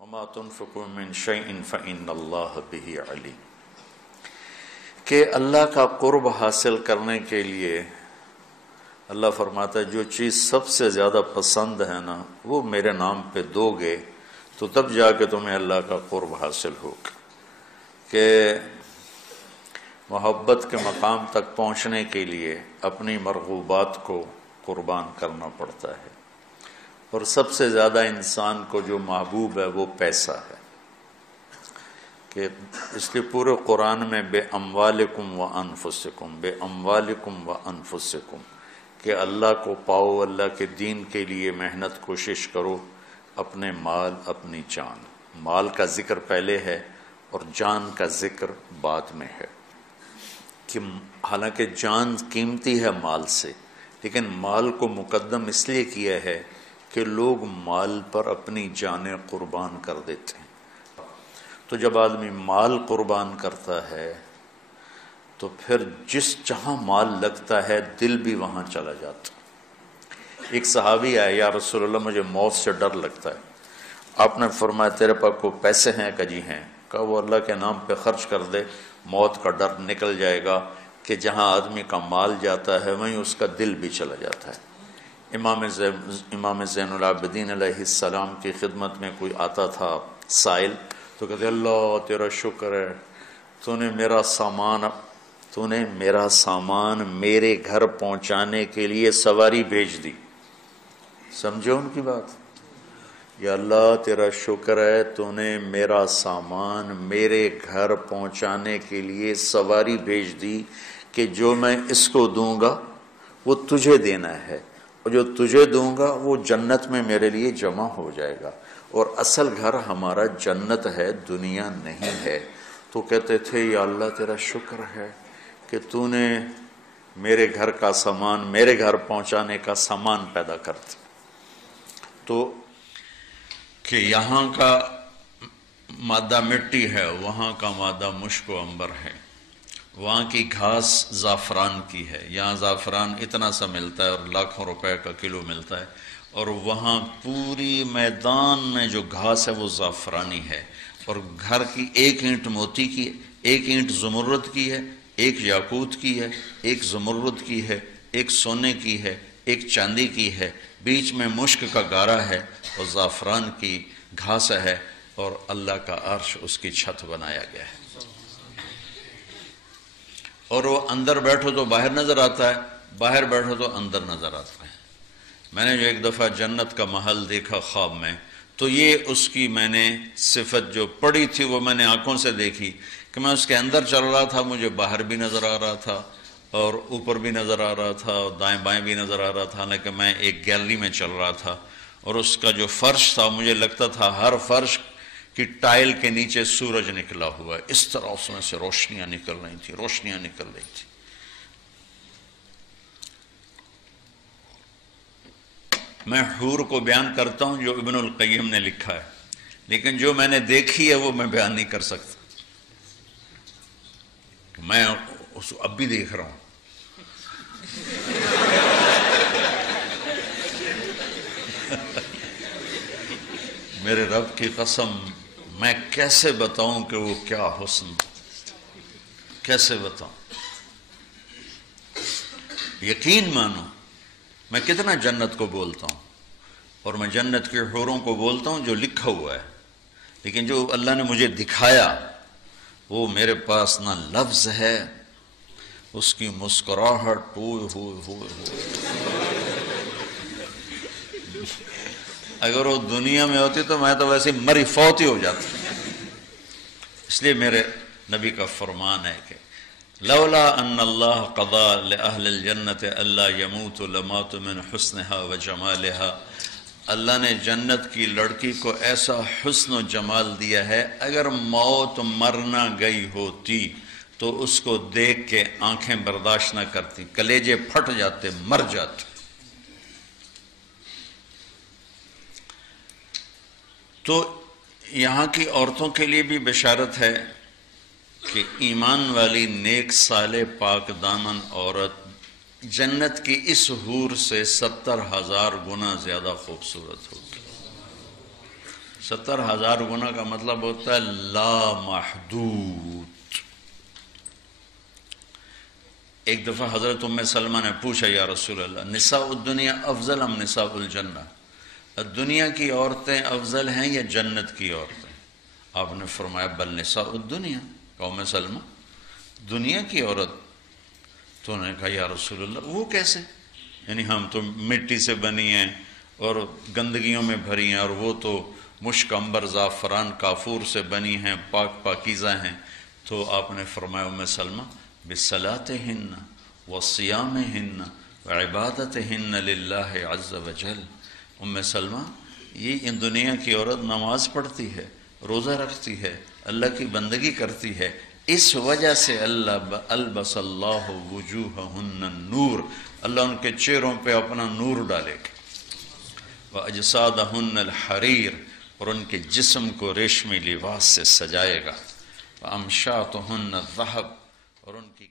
وما تنفقوا من شيء فإن الله به عليم کہ اللہ کا قرب حاصل کرنے کے لیے اللہ فرماتا ہے جو چیز سب سے زیادہ پسند ہے نا وہ میرے نام پہ دو گے تو تب جا کے تمہیں اللہ کا قرب حاصل ہوگا۔ کہ محبت کے مقام تک پہنچنے کے لیے اپنی مرغوبات کو قربان کرنا پڑتا ہے، اور سب سے زیادہ انسان کو جو محبوب ہے وہ پیسہ ہے۔ کہ اس لیے پورے قرآن میں بے اموالکم و انفسکم، بے اموالکم و انفسکم، کہ اللہ کو پاؤ، اللہ کے دین کے لیے محنت کوشش کرو، اپنے مال اپنی جان۔ مال کا ذکر پہلے ہے اور جان کا ذکر بعد میں ہے، کہ حالانکہ جان قیمتی ہے مال سے، لیکن مال کو مقدم اس لیے کیا ہے کہ لوگ مال پر اپنی جانیں قربان کر دیتے ہیں۔ تو جب آدمی مال قربان کرتا ہے تو پھر جہاں مال لگتا ہے دل بھی وہاں چلا جاتا۔ ایک صحابی آیا، یا رسول اللہ مجھے موت سے ڈر لگتا ہے۔ آپ نے فرمایا تیرے پاس کو پیسے ہیں؟ کہ جی ہیں۔ کہا وہ اللہ کے نام پہ خرچ کر دے، موت کا ڈر نکل جائے گا۔ کہ جہاں آدمی کا مال جاتا ہے وہیں اس کا دل بھی چلا جاتا ہے۔ امام زین العابدین علیہ السلام کی خدمت میں کوئی آتا تھا سائل، تو کہتے اللہ تیرا شکر ہے، تو نے میرا سامان میرے گھر پہنچانے کے لیے سواری بھیج دی۔ سمجھو ان کی بات؟ یا اللہ تیرا شکر ہے تو نے میرا سامان میرے گھر پہنچانے کے لیے سواری بھیج دی، کہ جو میں اس کو دوں گا وہ تجھے دینا ہے، اور جو تجھے دوں گا وہ جنت میں میرے لیے جمع ہو جائے گا، اور اصل گھر ہمارا جنت ہے، دنیا نہیں ہے۔ تو کہتے تھے یا اللہ تیرا شکر ہے کہ تو نے میرے گھر کا سامان میرے گھر پہنچانے کا سامان پیدا کر دیا۔ تو کہ یہاں کا مادہ مٹی ہے، وہاں کا مادہ مشک و عنبر ہے، وہاں کی گھاس زعفران کی ہے، یہاں زعفران اتنا سا ملتا ہے اور لاکھوں روپے کا کلو ملتا ہے، اور وہاں پوری میدان میں جو گھاس ہے وہ زعفرانی ہے، اور گھر کی ایک اینٹ موتی کی ہے، ایک اینٹ زمرد کی ہے، ایک یاقوت کی ہے، ایک زمرد کی ہے، ایک سونے کی ہے، ایک چاندی کی ہے، بیچ میں مشک کا گارا ہے اور زعفران کی گھاس ہے، اور اللہ کا عرش اس کی چھت بنایا گیا ہے۔ اور وہ اندر بیٹھو تو باہر نظر آتا ہے، باہر بیٹھو تو اندر نظر آتا ہے۔ میں نے جو ایک دفعہ جنت کا محل دیکھا خواب میں، تو یہ اس کی میں نے صفت جو پڑی تھی وہ میں نے آنکھوں سے دیکھی، کہ میں اس کے اندر چل رہا تھا، مجھے باہر بھی نظر آ رہا تھا اور اوپر بھی نظر آ رہا تھا اور دائیں بائیں بھی نظر آ رہا تھا، حالانکہ میں ایک گیلری میں چل رہا تھا، اور اس کا جو فرش تھا مجھے لگتا تھا ہر فرش کی ٹائل کے نیچے سورج نکلا ہوا ہے، اس طرح اس میں سے روشنیاں نکل رہی تھی، روشنیاں نکل رہی تھی۔ میں حور کو بیان کرتا ہوں جو ابن القیم نے لکھا ہے، لیکن جو میں نے دیکھی ہے وہ میں بیان نہیں کر سکتا، میں اس اب بھی دیکھ رہا ہوں۔ میرے رب کی قسم میں کیسے بتاؤں کہ وہ کیا حسن، کیسے بتاؤں؟ یقین مانو میں کتنا جنت کو بولتا ہوں، اور میں جنت کے حوروں کو بولتا ہوں جو لکھا ہوا ہے، لیکن جو اللہ نے مجھے دکھایا وہ میرے پاس نہ لفظ ہے، اس کی مسکراہٹ ہوئے اگر وہ دنیا میں ہوتی تو میں تو ویسے مری فوت ہی ہو جاتا۔ اس لیے میرے نبی کا فرمان ہے کہ لولا ان اللہ قضا لأہل الجنت الا یموت لمات من حسنها وجمالها، اللہ نے جنت کی لڑکی کو ایسا حسن و جمال دیا ہے، اگر موت مرنا گئی ہوتی تو اس کو دیکھ کے آنکھیں برداشت نہ کرتی، کلیجے پھٹ جاتے، مر جاتے۔ تو یہاں کی عورتوں کے لیے بھی بشارت ہے کہ ایمان والی نیک صالح پاک دامن عورت جنت کی اس حور سے 70,000 گنا زیادہ خوبصورت ہوگی۔ 70,000 گنا کا مطلب ہوتا ہے لا محدود۔ ایک دفعہ حضرت ام سلمہ نے پوچھا یا رسول اللہ نساء الدنیا افضل ام نساء الجنہ، دنیا کی عورتیں افضل ہیں یا جنت کی عورتیں؟ آپ نے فرمایا بل نساء الدنیا، ام سلمہ دنیا کی عورت۔ تو انہوں نے کہا یا رسول اللہ وہ کیسے؟ یعنی ہم تو مٹی سے بنی ہیں اور گندگیوں میں بھری ہیں، اور وہ تو مشک عنبر زعفران کافور سے بنی ہیں، پاک پاکیزہ ہیں۔ تو آپ نے فرمایا ام سلمہ بصلاتہن وصیامہن وعبادتہن للہ عز وجل۔ ام سلمہ یہ ان دنیا کی عورت نماز پڑھتی ہے، روزہ رکھتی ہے، اللہ کی بندگی کرتی ہے، اس وجہ سے البس اللہ وجوہہن النور، اللہ ان کے چہروں پہ اپنا نور ڈالے گا، وَأَجْسَادَهُنَّ الْحَرِيرُ، اور ان کے جسم کو ریشمی لباس سے سجائے گا، وَأَمْشَاطُهُنَّ الذَّهَبُ، اور ان کی